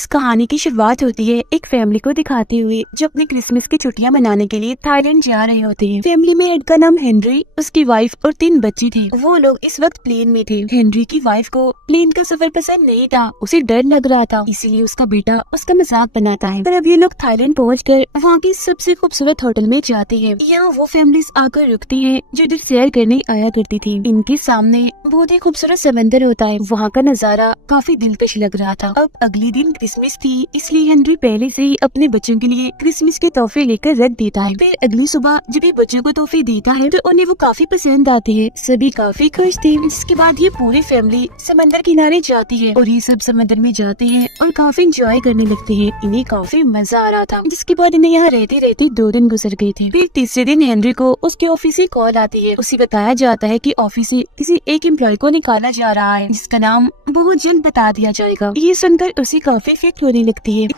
इस कहानी की शुरुआत होती है एक फैमिली को दिखाते हुए जो अपनी क्रिसमस की छुट्टियां मनाने के लिए थाईलैंड जा रहे होते हैं। फैमिली में हेड का नाम हेनरी, उसकी वाइफ और 3 बच्चे थे। वो लोग इस वक्त प्लेन में थे। हेनरी की वाइफ को प्लेन का सफर पसंद नहीं था, उसे डर लग रहा था, इसीलिए उसका बेटा उसका मजाक बनाता है। पर अब ये लोग थाईलैंड पहुंचकर वहाँ की सबसे खूबसूरत होटल में जाते हैं। यहाँ वो फैमिलीज आकर रुकती है जो इधर सैर करने आया करती थी। इनके सामने बहुत ही खूबसूरत समंदर होता है। वहाँ का नजारा काफी दिलकश लग रहा था। अब अगले दिन क्रिसमस थी, इसलिए हेनरी पहले से ही अपने बच्चों के लिए क्रिसमस के तोहफे लेकर रख देता है। फिर अगली सुबह जब ये बच्चों को तोहफे देता है तो उन्हें वो काफी पसंद आते हैं। सभी काफी खुश थे। इसके बाद ये पूरी फैमिली समंदर किनारे जाती है और ये सब समंदर में जाते हैं और काफी एंजॉय करने लगते हैं। इन्हें काफी मजा आ रहा था। जिसके बाद इन्हें यहाँ रहते रहते 2 दिन गुजर गए थे। फिर तीसरे दिन हेनरी को उसके ऑफिस से कॉल आती है। उसे बताया जाता है कि ऑफिस से किसी एक एम्प्लॉय को निकाला जा रहा है जिसका नाम बहुत जल्द बता दिया जाएगा। ये सुनकर उसे काफी इफेक्ट होने लगती है।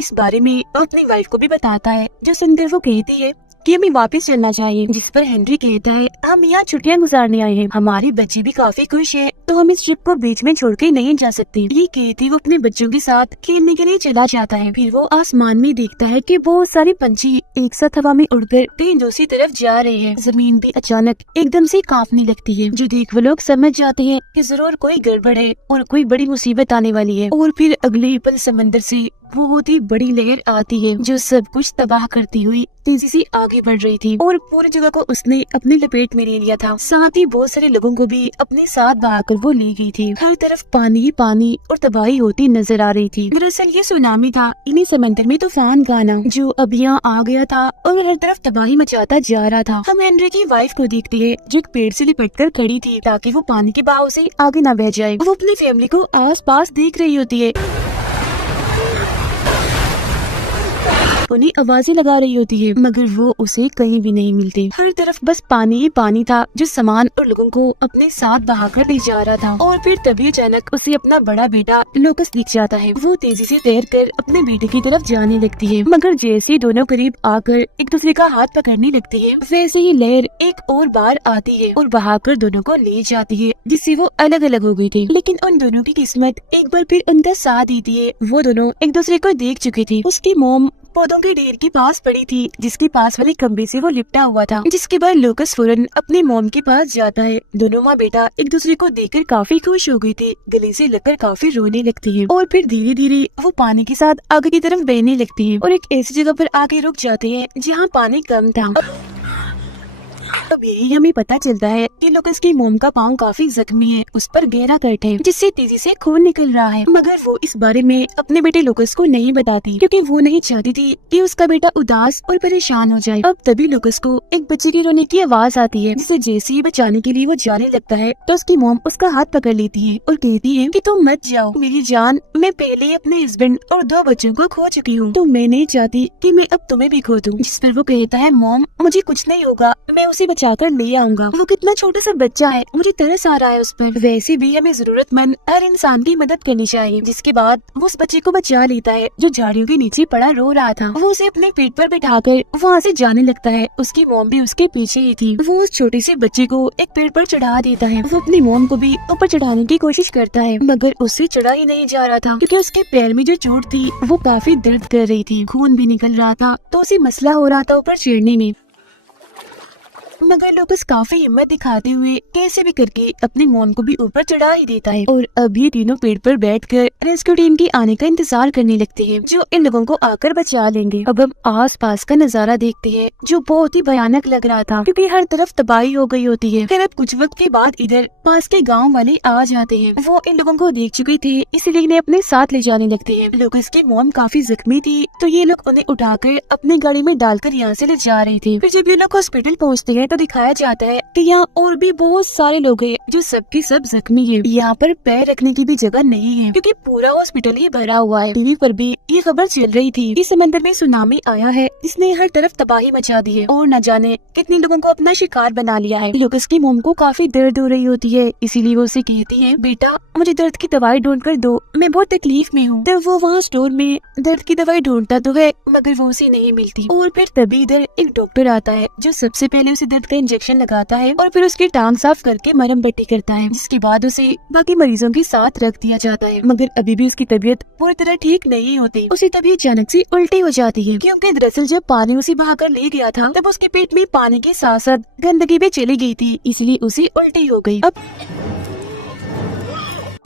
इस बारे में अपनी वाइफ को भी बताता है, जो सुनकर वो कहती है कि हमें वापस चलना चाहिए। जिस पर हेनरी कहता है, हम यहाँ छुट्टियाँ गुजारने आए हैं, हमारे बच्चे भी काफी खुश हैं, तो हम इस ट्रिप को बीच में छोड़ के नहीं जा सकते। ये कहते वो अपने बच्चों के साथ खेलने के लिए चला जाता है। फिर वो आसमान में देखता है कि बहुत सारे पंछी एक साथ हवा में उड़कर कहीं दूसरी तरफ जा रहे हैं। जमीन भी अचानक एकदम से कांपने लगती है, जो देख वो लोग समझ जाते हैं कि जरूर कोई गड़बड़ है और कोई बड़ी मुसीबत आने वाली है। और फिर अगले पल समंदर से बहुत ही बड़ी लहर आती है जो सब कुछ तबाह करती हुई तेजी से आगे बढ़ रही थी और पूरी जगह को उसने अपनी लपेट में ले लिया था। साथ ही बहुत सारे लोगों को भी अपने साथ बहाकर वो ले गई थी। हर तरफ पानी ही पानी और तबाही होती नजर आ रही थी। दरअसल ये सुनामी था, इन्हीं समंदर में तूफान का आना जो अब यहाँ आ गया था और हर तरफ तबाही मचाता जा रहा था। हम हेनरी की वाइफ को देखते हैं जो एक पेड़ से लिपट कर खड़ी थी ताकि वो पानी के बहाव से आगे न बह जाए। वो अपनी फैमिली को आस पास देख रही होती है, उन्हें आवाजें लगा रही होती है, मगर वो उसे कहीं भी नहीं मिलती। हर तरफ बस पानी ही पानी था जो सामान और लोगों को अपने साथ बहाकर ले जा रहा था। और फिर तभी अचानक उसे अपना बड़ा बेटा लोकस दिख जाता है। वो तेजी से तैरकर अपने बेटे की तरफ जाने लगती है, मगर जैसे दोनों करीब आकर एक दूसरे का हाथ पकड़ने लगती है, वैसे ही लहर एक और बार आती है और बहाकर दोनों को ले जाती है, जिससे वो अलग अलग हो गई थी। लेकिन उन दोनों की किस्मत एक बार फिर उनका साथ देती है। वो दोनों एक दूसरे को देख चुकी थी। उसकी मोम पौधों के ढेर के पास पड़ी थी जिसके पास वाले खम्बे से वो लिपटा हुआ था। जिसके बाद लोकस फौरन अपने मोम के पास जाता है। दोनों माँ बेटा एक दूसरे को देखकर काफी खुश हो गई थी, गले से लगकर काफी रोने लगती है और फिर धीरे धीरे वो पानी के साथ आगे की तरफ बहने लगती है और एक ऐसी जगह पर आके रुक जाते हैं जहाँ पानी कम था। अब यही हमें पता चलता है कि लोकस की मोम का पाँव काफी जख्मी है, उस पर गहरा कट है जिससे तेजी से खून निकल रहा है। मगर वो इस बारे में अपने बेटे लोकस को नहीं बताती क्योंकि वो नहीं चाहती थी कि उसका बेटा उदास और परेशान हो जाए। अब तभी लोकस को एक बच्चे के रोने की आवाज आती है, जिसे जैसे ही बचाने के लिए वो जाने लगता है तो उसकी मोम उसका हाथ पकड़ लेती है और कहती है कि तुम मत जाओ मेरी जान, मैं पहले ही अपने हस्बैंड और 2 बच्चों को खो चुकी हूँ, तो मैं नहीं चाहती कि मैं अब तुम्हें भी खो दूँ। जिस पर वो कहता है, मोम मुझे कुछ नहीं होगा, मैं उसे बचाकर ले आऊंगा। वो कितना छोटा सा बच्चा है, मुझे तरस आ रहा है उस पर। वैसे भी हमें जरूरतमंद हर इंसान की मदद करनी चाहिए। जिसके बाद वो उस बच्चे को बचा लेता है जो झाड़ियों के नीचे पड़ा रो रहा था। वो उसे अपने पेट पर बिठाकर वहाँ से जाने लगता है। उसकी मोम भी उसके पीछे ही थी। वो उस छोटे से बच्चे को एक पेड़ पर चढ़ा देता है। वो अपनी मोम को भी ऊपर चढ़ाने की कोशिश करता है, मगर उससे चढ़ा ही नहीं जा रहा था क्योंकि उसके पैर में जो चोट थी वो काफी दर्द कर रही थी, खून भी निकल रहा था, तो उसे मसला हो रहा था ऊपर चढ़ने में। मगर लोकस काफी हिम्मत दिखाते हुए कैसे भी करके अपनी मोम को भी ऊपर चढ़ा ही देता है और अब ये तीनों पेड़ पर बैठकर रेस्क्यू टीम के आने का इंतजार करने लगते हैं जो इन लोगों को आकर बचा लेंगे। अब हम आस पास का नजारा देखते हैं जो बहुत ही भयानक लग रहा था क्योंकि हर तरफ तबाही हो गई होती है। फिर अब कुछ वक्त के बाद इधर पास के गाँव वाले आ जाते हैं। वो इन लोगों को देख चुके थे, इसलिए इन्हें अपने साथ ले जाने लगते हैं। लोकस की मोम काफी जख्मी थी तो ये लोग उन्हें उठाकर अपनी गाड़ी में डालकर यहाँ से ले जा रहे थे। फिर जब ये लोग हॉस्पिटल पहुँचते हैं तो दिखाया जाता है कि यहाँ और भी बहुत सारे लोग हैं जो सबके सब जख्मी है। यहाँ पर पैर रखने की भी जगह नहीं है क्योंकि पूरा हॉस्पिटल ही भरा हुआ है। टीवी पर भी ये खबर चल रही थी कि समंदर में सुनामी आया है जिसने हर तरफ तबाही मचा दी है और न जाने कितने लोगों को अपना शिकार बना लिया है। लोकस की मोम को काफी दर्द हो रही होती है, इसीलिए वो उसे कहती है, बेटा मुझे दर्द की दवाई ढूंढ कर दो, मैं बहुत तकलीफ में हूँ। तब वो वहाँ स्टोर में दर्द की दवाई ढूंढता तो है मगर वो उसे नहीं मिलती। और फिर तभी इधर एक डॉक्टर आता है जो सबसे पहले उसे दर्द दर्द का इंजेक्शन लगाता है और फिर उसकी टांग साफ करके मरहम पट्टी करता है, जिसके बाद उसे बाकी मरीजों के साथ रख दिया जाता है। मगर अभी भी उसकी तबीयत पूरी तरह ठीक नहीं होती। उसी तभी अचानक से उल्टी हो जाती है, क्योंकि दरअसल जब पानी उसे बहाकर ले गया था तब उसके पेट में पानी के साथ साथ गंदगी भी चली गई थी, इसलिए उसे उल्टी हो गई। अब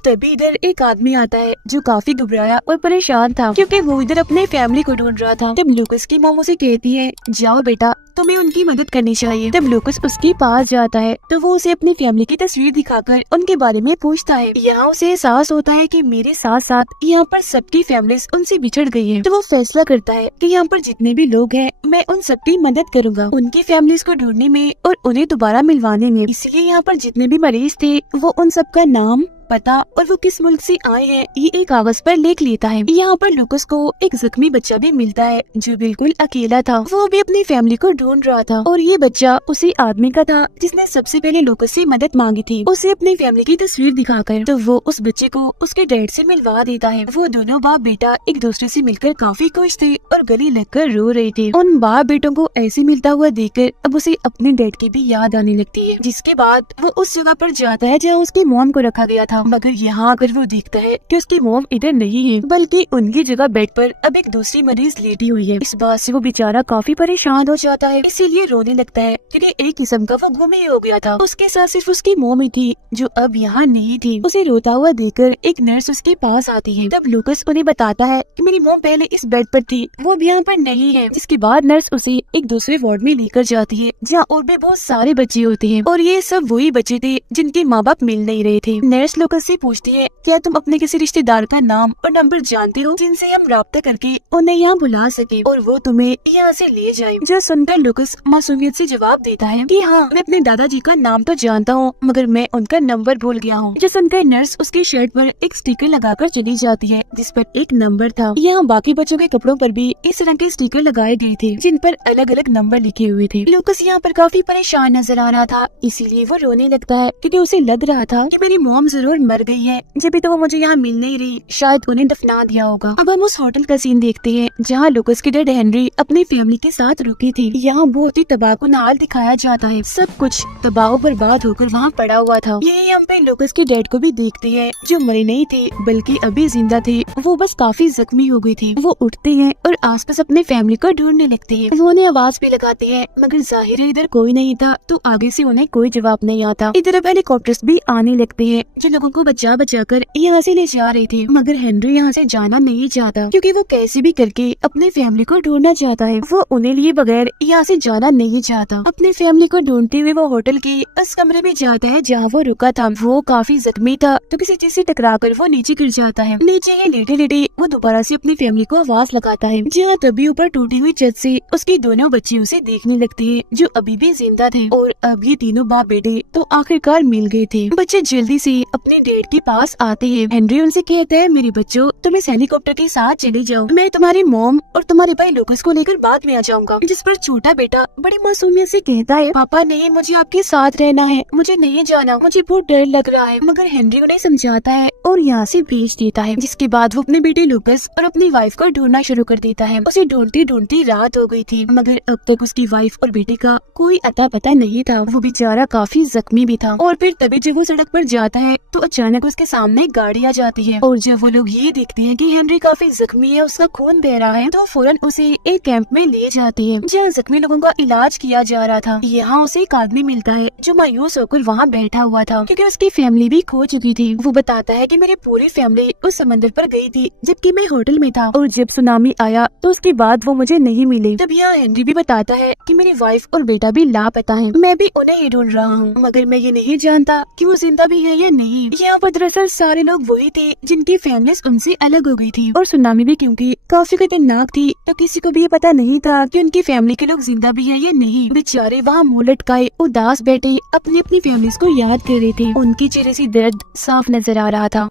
तभी इधर एक आदमी आता है जो काफी घबराया और परेशान था, क्योंकि वो इधर अपने फैमिली को ढूंढ रहा था। तब लूकस की मॉम उसे कहती है, जाओ बेटा, तुम्हें उनकी मदद करनी चाहिए। तब लूकस उसके पास जाता है तो वो उसे अपनी फैमिली की तस्वीर दिखाकर उनके बारे में पूछता है। यहाँ उसे एहसास होता है कि मेरे साथ साथ यहाँ पर सबकी फैमिलीज उनसे बिछड़ गई है। तो वो फैसला करता है कि यहाँ पर जितने भी लोग हैं मैं उन सबकी मदद करूँगा उनकी फैमिलीज को ढूंढने में और उन्हें दोबारा मिलवाने में। इसलिए यहाँ पर जितने भी मरीज थे वो उन सबका नाम, पता और वो किस मुल्क से आए हैं ये एक कागज पर लिख लेता है। यहाँ पर लूकस को एक जख्मी बच्चा भी मिलता है जो बिल्कुल अकेला था। वो भी अपनी फैमिली को ढूंढ रहा था और ये बच्चा उसी आदमी का था जिसने सबसे पहले लूकस से मदद मांगी थी, उसे अपनी फैमिली की तस्वीर दिखाकर। तो वो उस बच्चे को उसके डैड से मिलवा देता है। वो दोनों बाप बेटा एक दूसरे से मिलकर काफी खुश थे और गले लगकर रो रहे थे। उन बाप बेटों को ऐसे मिलता हुआ देखकर अब उसे अपने डैड की भी याद आने लगती है, जिसके बाद वो उस जगह पर जाता है जहाँ उसकी मॉम को रखा गया था। मगर यहाँ आकर वो देखता है कि उसकी मॉम इधर नहीं है, बल्कि उनकी जगह बेड पर अब एक दूसरी मरीज लेटी हुई है। इस बात से वो बेचारा काफी परेशान हो जाता है, इसीलिए रोने लगता है क्योंकि एक किस्म का वो गुम ही हो गया था। उसके साथ सिर्फ उसकी मॉम ही थी जो अब यहाँ नहीं थी। उसे रोता हुआ देखकर एक नर्स उसके पास आती है। तब लूकस उन्हें बताता है कि मेरी मॉम पहले इस बेड पर थी, वो अब यहाँ पर नहीं है। जिसके बाद नर्स उसे एक दूसरे वार्ड में लेकर जाती है जहाँ और भी बहुत सारे बच्चे होते हैं और ये सब वही बच्चे थे जिनके माँ बाप मिल नहीं रहे थे। नर्स लूकस से पूछती है, क्या तुम अपने किसी रिश्तेदार का नाम और नंबर जानते हो जिनसे हम राब्ता करके उन्हें यहाँ बुला सके और वो तुम्हें यहाँ से ले जाए? जो सुनकर लूकस मासूमियत से जवाब देता है कि हाँ, मैं अपने दादाजी का नाम तो जानता हूँ मगर मैं उनका नंबर भूल गया हूँ। जो सुनकर नर्स उसकी शर्ट पर एक स्टिकर लगाकर चली जाती है जिस पर एक नंबर था। यहाँ बाकी बच्चों के कपड़ों पर भी इस रंग के स्टिकर लगाए गए थे जिन पर अलग अलग नंबर लिखे हुए थे। लूकस यहाँ पर काफी परेशान नजर आ रहा था, इसीलिए वो रोने लगता है क्योंकि उसे लग रहा था कि मेरी मॉम जरूर मर गई है, जब तो वो मुझे यहाँ मिल नहीं रही, शायद उन्हें दफना दिया होगा। अब हम उस होटल का सीन देखते हैं जहाँ लूकस के डैड हेनरी अपनी फैमिली के साथ रुकी थी। यहाँ बहुत ही तबाहकुन हाल दिखाया जाता है, सब कुछ तबाह बर्बाद होकर वहाँ पड़ा हुआ था। यही हम पे लूकस के डैड को भी देखते हैं जो मरे नहीं थे बल्कि अभी जिंदा थे, वो बस काफी जख्मी हो गई थी। वो उठते हैं और आसपास अपने फैमिली को ढूंढने लगते हैं। उन्होंने आवाज भी लगाते हैं मगर जाहिर है इधर कोई नहीं था, तो आगे से उन्हें कोई जवाब नहीं आता। इधर अब हेलीकॉप्टर्स भी आने लगते हैं जो लोगों को बचा बचा कर यहाँ से ले जा रहे थे। मगर हेनरी यहाँ से जाना नहीं चाहता क्योंकि वो कैसे भी करके अपने फैमिली को ढूंढना चाहता है। वो उन्हें लिए बगैर यहाँ से जाना नहीं चाहता। अपने फैमिली को ढूंढते हुए वो होटल के उस कमरे में जाता है जहाँ वो रुका था। वो काफी जख्मी था तो किसी चीज से टकराकर वो नीचे गिर जाता है। नीचे ही लेटे लेटे वो दोबारा से अपनी फैमिली को आवाज लगाता है। जहाँ तभी ऊपर टूटी हुई छत से उसके दोनों बच्चे उसे देखने लगते हैं जो अभी भी जिंदा थे और अब ये तीनों बाप बेटे तो आखिरकार मिल गए थे। बच्चे जल्दी से अपने डैड के पास आते हैं। हेनरी उनसे कहता है, मेरे बच्चों तुम इस हेलीकॉप्टर के साथ चले जाओ, मैं तुम्हारी मॉम और तुम्हारे भाई लूकस को लेकर बाद में आ जाऊंगा। जिस पर छोटा बेटा बड़ी मासूमियत से कहता है, पापा नहीं, मुझे आपके साथ रहना है, मुझे नहीं जाना, मुझे बहुत डर लग रहा है। मगर हेनरी उन्हें समझाता है और यहाँ से भेज देता है। जिसके बाद वो अपने बेटे लूकस और अपनी वाइफ को ढूंढना शुरू कर देता है। उसे ढूंढती ढूंढती रात हो गई थी मगर अब तक उसकी वाइफ और बेटे का कोई अता पता नहीं था। वो बेचारा काफी जख्मी भी था। और फिर तभी जब वो सड़क पर जाता है तो अचानक उसके सामने गाड़ी आ जाती है और जब वो लोग ये देखते हैं कि हेनरी काफी जख्मी है, उसका खून बह रहा है, तो फौरन उसे एक कैंप में ले जाती है जहाँ जख्मी लोगों का इलाज किया जा रहा था। यहाँ उसे एक आदमी मिलता है जो मायूस होकर वहाँ बैठा हुआ था क्योंकि उसकी फैमिली भी खो चुकी थी। वो बताता है कि मेरी पूरी फैमिली उस समंदर पर गई थी जबकि मैं होटल में था और जब सुनामी आया तो उसके बाद वो मुझे नहीं मिले। तब यहाँ हेनरी भी बताता है कि मेरी वाइफ और बेटा भी लापता है, मैं भी उन्हें ही ढूंढ रहा हूँ मगर मैं ये नहीं जानता कि वो जिंदा भी है या नहीं। यहाँ पर दरअसल सारे लोग वही थे जिनकी फैमिलीज उनसे अलग हो गई थी और सुनामी भी क्योंकि काफी खतरनाक थी तो किसी को भी ये पता नहीं था कि उनकी फैमिली के लोग जिंदा भी हैं या नहीं। बेचारे वहाँ मुंह लटकाए उदास बैठे अपनी अपनी फैमिलीज को याद कर रहे थे। उनके चेहरे से दर्द साफ नजर आ रहा था।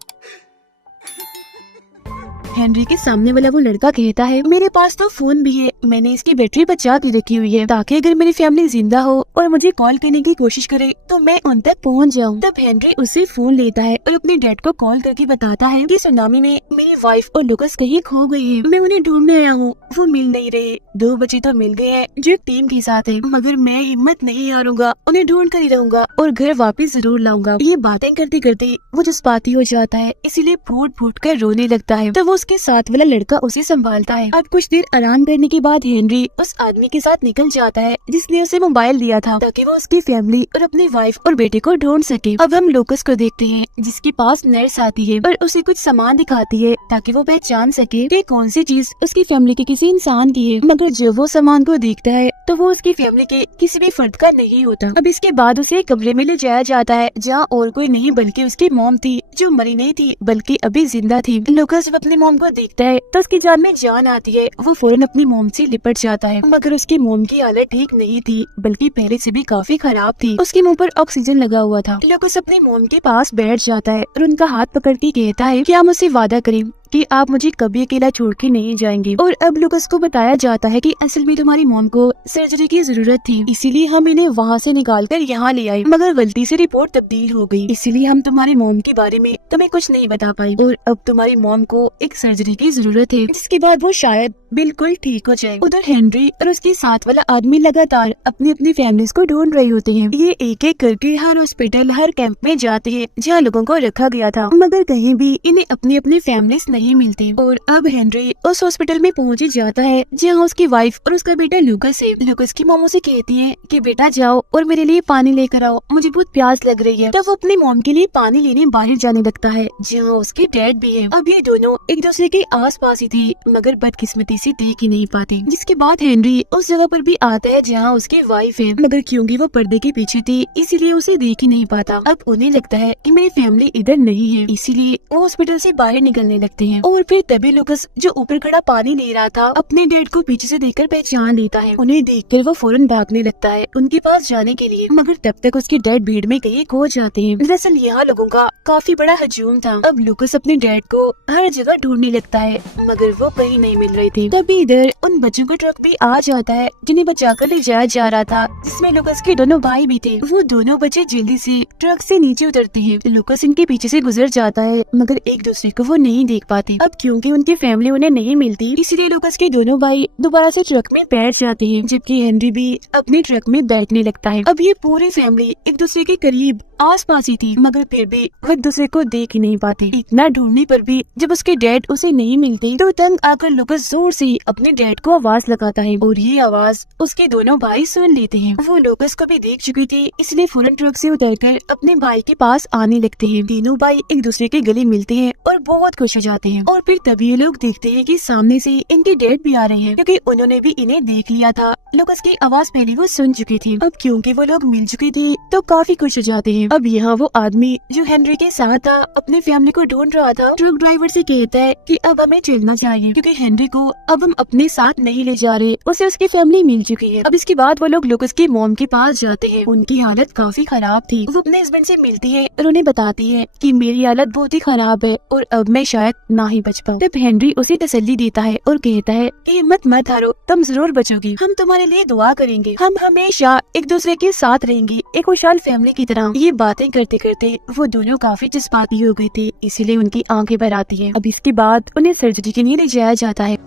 हेनरी के सामने वाला वो लड़का कहता है, मेरे पास तो फोन भी है, मैंने इसकी बैटरी बचा के रखी हुई है ताकि अगर मेरी फैमिली जिंदा हो और मुझे कॉल करने की कोशिश करे तो मैं उन तक पहुंच जाऊं। तब हेनरी उससे फोन लेता है और अपने डैड को कॉल करके बताता है कि सुनामी में मेरी वाइफ और लुकस कहीं खो गए हैं। मैं उन्हें ढूंढने आया हूँ, वो मिल नहीं रहे। 2 बच्चे तो मिल गए हैं जो एक टीम के साथ है, मगर मैं हिम्मत नहीं हारूंगा, उन्हें ढूंढ कर ही रहूंगा और घर वापस जरूर लाऊंगा। ये बातें करते करते वो जज्बाती हो जाता है, इसीलिए फूट फूट कर रोने लगता है। तो वो उसके साथ वाला लड़का उसे संभालता है। अब कुछ देर आराम करने के बाद हेनरी उस आदमी के साथ निकल जाता है जिसने उसे मोबाइल दिया था, ताकि वो उसकी फैमिली और अपनी वाइफ और बेटे को ढूंढ सके। अब हम लुकस को देखते हैं जिसके पास नर्स आती है और उसे कुछ सामान दिखाती है ताकि वो पहचान सके कि कौन सी चीज उसकी फैमिली के किसी इंसान की है। मगर जब वो सामान को देखता है तो वो उसकी फैमिली के किसी भी फर्द का नहीं होता। अब इसके बाद उसे एक कमरे में ले जाया जाता है जहाँ और कोई नहीं बल्कि उसकी मॉम थी, जो मरी नहीं थी बल्कि अभी जिंदा थी। लुकस जब अपनी मॉम को देखता है तो उसकी जान में जान आती है। वो फौरन अपनी मॉम से लिपट जाता है, मगर उसकी मॉम की हालत ठीक नहीं थी बल्कि पहले से भी काफी खराब थी। उसके मुंह पर ऑक्सीजन लगा हुआ था। लुकस अपनी मॉम के पास बैठ जाता है और उनका हाथ पकड़ के कहता है कि आप मुझसे वादा करें कि आप मुझे कभी अकेला छोड़ के नहीं जाएंगे। और अब लुकस को बताया जाता है कि असल में तुम्हारी मॉम को सर्जरी की जरूरत थी, इसीलिए हम इन्हें वहाँ से निकाल कर यहाँ ले आए, मगर गलती से रिपोर्ट तब्दील हो गई, इसीलिए हम तुम्हारी मॉम के बारे में तुम्हें कुछ नहीं बता पाए। और अब तुम्हारी मॉम को एक सर्जरी की जरूरत है, जिसके बाद वो शायद बिल्कुल ठीक हो जाए। उधर हेनरी और उसके साथ वाला आदमी लगातार अपनी अपनी फैमिलीज को ढूंढ रहे होते हैं। ये एक एक करके हर हॉस्पिटल, हर कैंप में जाते हैं जहाँ लोगों को रखा गया था, मगर कहीं भी इन्हें अपनी अपनी फैमिलीज नहीं मिलती। और अब हेनरी उस हॉस्पिटल में पहुंच ही जाता है जहाँ उसकी वाइफ और उसका बेटा लुकस है। लुकस की मॉम उसे कहती है कि बेटा जाओ और मेरे लिए पानी लेकर आओ, मुझे बहुत प्यास लग रही है। तब वो अपनी मॉम के लिए पानी लेने बाहर जाने लगता है जहाँ उसके डैड भी है। अब ये दोनों एक दूसरे के आस पास ही थी, मगर बदकिस्मती से देख ही नहीं पाते। जिसके बाद हेनरी उस जगह पर भी आता है जहाँ उसकी वाइफ है, मगर क्योंकि वो पर्दे के पीछे थी इसीलिए उसे देख ही नहीं पाता। अब उन्हें लगता है कि मेरी फैमिली इधर नहीं है, इसीलिए वो हॉस्पिटल से बाहर निकलने लगते हैं। और फिर तभी लुकस जो ऊपर खड़ा पानी ले रहा था अपने डैड को पीछे से देखकर पहचान लेता है। उन्हें देखकर वो फौरन भागने लगता है उनके पास जाने के लिए, मगर तब तक उसके डैड भीड़ में कहीं खो जाते हैं। दरअसल यहाँ लोगों का काफी बड़ा हजूम था। अब लुकस अपने डैड को हर जगह ढूंढने लगता है, मगर वो कहीं नहीं मिल रहे थे। तभी इधर उन बच्चों का ट्रक भी आ जाता है जिन्हें बचाकर ले जाया जा रहा था, जिसमें लुकस के दोनों भाई भी थे। वो दोनों बच्चे जल्दी से ट्रक से नीचे उतरते हैं। लुकस इनके पीछे से गुजर जाता है, मगर एक दूसरे को वो नहीं देख पाते। अब क्योंकि उनकी फैमिली उन्हें नहीं मिलती, इसलिए लुकस के दोनों भाई दोबारा से ट्रक में बैठ जाते हैं, जबकि हेनरी भी अपने ट्रक में बैठने लगता है। अब ये पूरी फैमिली एक दूसरे के करीब आस पास ही थी, मगर फिर भी वो एक दूसरे को देख ही नहीं पाते। इतना ढूंढने पर भी जब उसके डैड उसे नहीं मिलते तो तंग आकर लुकस जोर से अपने डैड को आवाज लगाता है और ये आवाज उसके दोनों भाई सुन लेते हैं। वो लुकस को भी देख चुकी थी, इसलिए फौरन ट्रक से उतरकर अपने भाई के पास आने लगते हैं। तीनों भाई एक दूसरे के गले मिलते हैं और बहुत खुश हो जाते हैं। और फिर तभी ये लोग देखते हैं कि सामने से इनके डैड भी आ रहे हैं, क्योंकि उन्होंने भी इन्हें देख लिया था। लुकस की आवाज पहले वो सुन चुकी थी। अब क्योंकि वो लोग मिल चुके थे तो काफी खुश हो जाते हैं। अब यहाँ वो आदमी जो हेनरी के साथ था अपनी फैमिली को ढूंढ रहा था, ट्रक ड्राइवर से कहता है कि अब हमें चलना चाहिए, क्योंकि हेनरी को अब हम अपने साथ नहीं ले जा रहे, उसे उसकी फैमिली मिल चुकी है। अब इसके बाद वो लोग लुकस की मॉम के पास जाते हैं। उनकी हालत काफी खराब थी। वो अपने हस्बैंड से मिलती है और उन्हें बताती है कि मेरी हालत बहुत ही खराब है और अब मैं शायद ना ही बच पाऊं। तब हेनरी उसे तसल्ली देता है और कहता है कि हिम्मत मत हारो, तुम जरूर बचोगी, हम तुम्हारे लिए दुआ करेंगे, हम हमेशा एक दूसरे के साथ रहेंगे, एक खुशहाल फैमिली की तरह। ये बातें करते करते वो दोनों काफी जज्बाती हो गए थे, इसीलिए उनकी आंखें भर आती है। अब इसके बाद उन्हें सर्जरी के लिए ले जाया जाता है।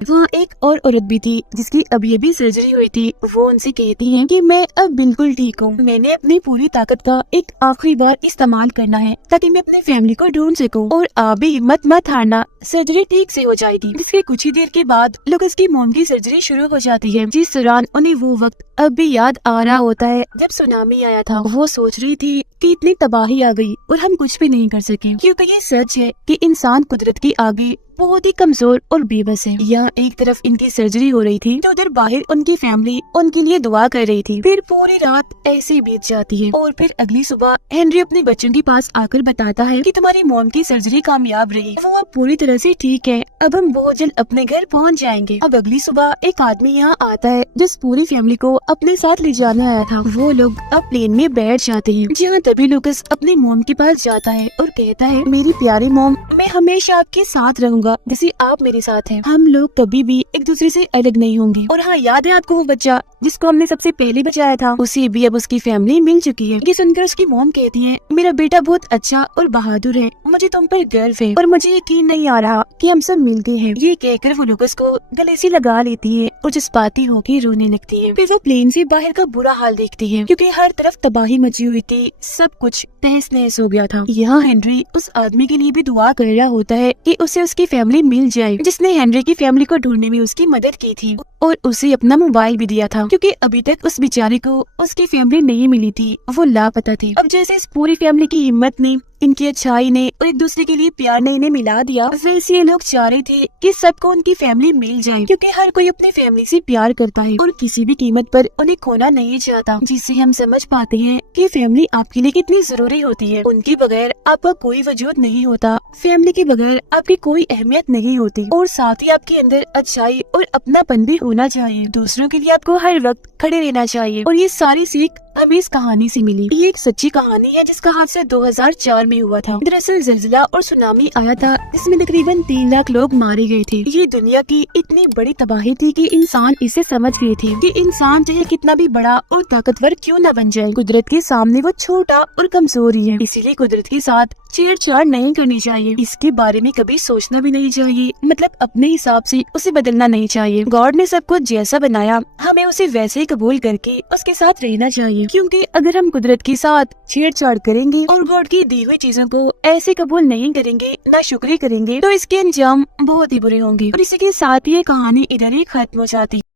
वहाँ एक और औरत भी थी जिसकी अब ये भी सर्जरी हुई थी। वो उनसे कहती है कि मैं अब बिल्कुल ठीक हूँ, मैंने अपनी पूरी ताकत का एक आखिरी बार इस्तेमाल करना है ताकि मैं अपनी फैमिली को ढूंढ सकूँ, और आप भी हिम्मत मत हारना, सर्जरी ठीक से हो जाएगी। जिसके कुछ ही देर के बाद लुकस की मॉम की सर्जरी शुरू हो जाती है, जिस दौरान उन्हें वो वक्त अब भी याद आ रहा होता है जब सुनामी आया था। वो सोच रही थी कि इतनी तबाही आ गई और हम कुछ भी नहीं कर सके, क्योंकि ये सच है कि इंसान कुदरत के आगे बहुत ही कमजोर और बेबस है। यहाँ एक तरफ इनकी सर्जरी हो रही थी तो उधर बाहर उनकी फैमिली उनके लिए दुआ कर रही थी। फिर पूरी रात ऐसे बीत जाती है और फिर अगली सुबह हेनरी अपने बच्चों के पास आकर बताता है कि तुम्हारी मॉम की सर्जरी कामयाब रही, वो अब पूरी तरह से ठीक है, अब हम बहुत जल्द अपने घर पहुँच जाएंगे। अब अगली सुबह एक आदमी यहाँ आता है जिस पूरी फैमिली को अपने साथ ले जाने आया था। वो लोग अब प्लेन में बैठ जाते हैं, जहाँ तभी लुकस अपने मॉम के पास जाता है और कहता है मेरी प्यारी मॉम, मैं हमेशा आपके साथ रहूंगा जैसे आप मेरे साथ हैं। हम लोग कभी भी एक दूसरे से अलग नहीं होंगे। और हाँ, याद है आपको वो बच्चा जिसको हमने सबसे पहले बचाया था, उसे भी अब उसकी फैमिली मिल चुकी है। ये सुनकर उसकी मॉम कहती है, मेरा बेटा बहुत अच्छा और बहादुर है, मुझे तुम पर गर्व है और मुझे यकीन नहीं आ रहा कि हम सब मिल गए हैं। ये कहकर वो लुकस को गले से लगा लेती है और जज्बाती होकर रोने लगती है। फिर वो प्लेन से बाहर का बुरा हाल देखती है क्योंकि हर तरफ तबाही मची हुई थी, सब कुछ तहस नहस हो गया था। यहाँ हेनरी उस आदमी के लिए भी दुआ कर रहा होता है कि उसे उसकी फैमिली मिल जाए, जिसने हेनरी की फैमिली को ढूंढने में उसकी मदद की थी और उसे अपना मोबाइल भी दिया था, क्योंकि अभी तक उस बेचारे को उसकी फैमिली नहीं मिली थी, वो लापता थी। अब जैसे इस पूरी फैमिली की हिम्मत ने, इनकी अच्छाई ने और एक दूसरे के लिए प्यार ने इन्हें मिला दिया, वैसे ये लोग चाह रहे थे कि सबको उनकी फैमिली मिल जाए, क्योंकि हर कोई अपनी फैमिली से प्यार करता है और किसी भी कीमत पर उन्हें खोना नहीं चाहता। जिससे हम समझ पाते हैं कि फैमिली आपके लिए कितनी जरूरी होती है। उनके बगैर आपका कोई वजूद नहीं होता, फैमिली के बगैर आपकी कोई अहमियत नहीं होती। और साथ ही आपके अंदर अच्छाई और अपनापन भी होना चाहिए। दूसरों के लिए आपको हर वक्त खड़े रहना चाहिए। और ये सारी सीख हमें इस कहानी से मिली। ये एक सच्ची कहानी है जिसका हादसा 2004 में हुआ था। दरअसल ज़िलज़िला और सुनामी आया था जिसमें तकरीबन 3 लाख लोग मारे गए थे। ये दुनिया की इतनी बड़ी तबाही थी कि इंसान इसे समझ गए थे कि इंसान चाहे कितना भी बड़ा और ताकतवर क्यों न बन जाए, कुदरत के सामने वो छोटा और कमजोर ही है। इसीलिए कुदरत के साथ छेड़छाड़ नहीं करनी चाहिए, इसके बारे में कभी सोचना भी नहीं चाहिए, मतलब अपने हिसाब से उसे बदलना नहीं चाहिए। गॉड ने सब कुछ जैसा बनाया, हमें उसे वैसे ही कबूल करके उसके साथ रहना चाहिए, क्योंकि अगर हम कुदरत के साथ छेड़छाड़ करेंगे और गॉड की दी हुई चीजों को ऐसे कबूल नहीं करेंगे, ना शुक्रिया करेंगे, तो इसके अंजाम बहुत ही बुरे होंगे। और इसी के साथ ये कहानी इधर ही खत्म हो जाती है।